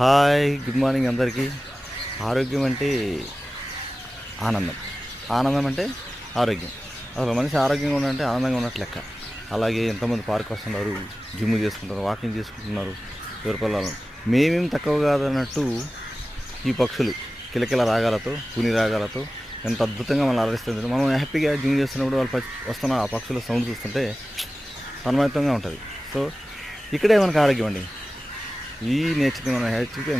Hi, good morning అందరికీ. ఆరోగ్యం అంటే ఆనందం, ఆనందం అంటే ఆరోగ్యం. అసలు మనిషి ఆరోగ్యంగా ఉండాలంటే ఆనందంగా ఉన్నట్లు లెక్క. అలాగే ఎంతోమంది పార్క్ వస్తున్నారు, జిమ్ చేసుకుంటారు, వాకింగ్ చేసుకుంటున్నారు, ఎవరి పొలాలు. మేమేం తక్కువ కాదన్నట్టు ఈ పక్షులు కిలకిల రాగాలతో, పుని రాగాలతో ఎంత అద్భుతంగా మనం అలరిస్తుంది. మనం హ్యాపీగా జిమ్ చేస్తున్నప్పుడు వాళ్ళు వస్తున్న ఆ పక్షుల సౌండ్ చూస్తుంటే తన్మయత్వంగా ఉంటుంది. సో ఇక్కడే మనకు ఆరోగ్యం అండి. ఈ నేచర్ని మనం హ్యాపీగా